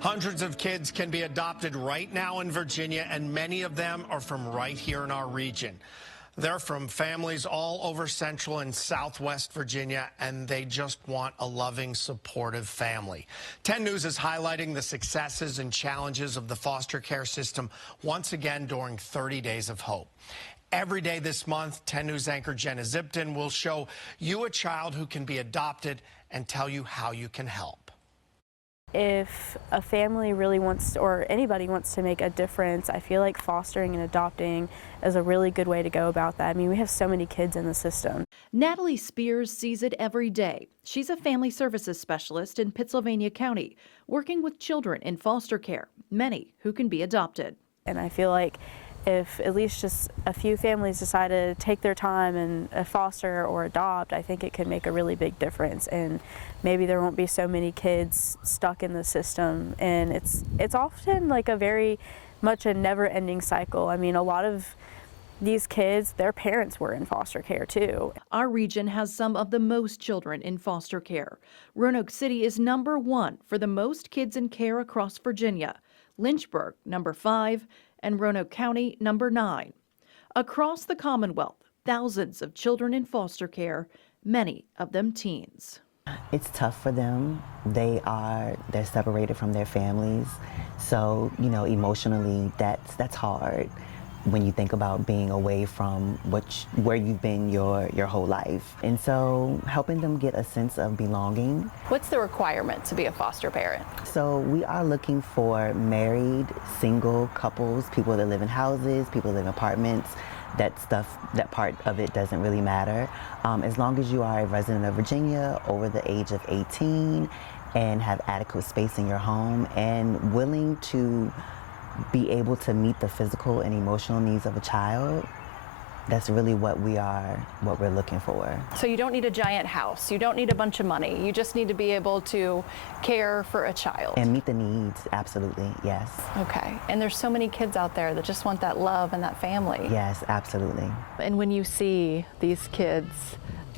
Hundreds of kids can be adopted right now in Virginia, and many of them are from right here in our region. They're from families all over Central and Southwest Virginia, and they just want a loving, supportive family. 10 News is highlighting the successes and challenges of the foster care system once again during 30 Days of Hope. Every day this month, 10 News anchor JENNA ZIBTON will show you a child who can be adopted and tell you how you can help. If a family really wants, or anybody wants to make a difference, I feel like fostering and adopting is a really good way to go about that. I mean, we have so many kids in the system. Natalie Spears sees it every day. She's a family services specialist in Pittsylvania County, working with children in foster care, many who can be adopted. And I feel like if at least just a few families decide to take their time and foster or adopt, I think it could make a really big difference, and maybe there won't be so many kids stuck in the system. And it's often like a very much a never-ending cycle. I mean, a lot of these kids, their parents were in foster care too. Our region has some of the most children in foster care. Roanoke City is #1 for the most kids in care across Virginia. Lynchburg, #5, and Roanoke County, #9. Across the Commonwealth, thousands of children in foster care, many of them teens. It's tough for them. They're separated from their families. So, emotionally, that's hard when you think about being away from where you've been your whole life. And so helping them get a sense of belonging. What's the requirement to be a foster parent? So we are looking for married, single couples, people that live in houses, people that live in apartments. That part of it doesn't really matter. As long as you are a resident of Virginia, over the age of 18, and have adequate space in your home and willing to be able to meet the physical and emotional needs of a child, that's really what we're looking for. So you don't need a giant house, you don't need a bunch of money, you just need to be able to care for a child. And meet the needs, absolutely, yes. Okay, and there's so many kids out there that just want that love and that family. Yes, absolutely. And when you see these kids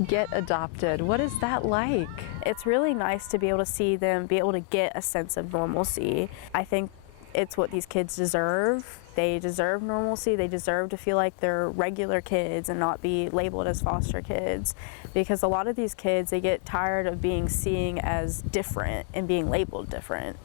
get adopted, what is that like? It's really nice to be able to see them be able to get a sense of normalcy. I think it's what these kids deserve. They deserve normalcy. They deserve to feel like they're regular kids and not be labeled as foster kids, because a lot of these kids, they get tired of being seen as different and being labeled different.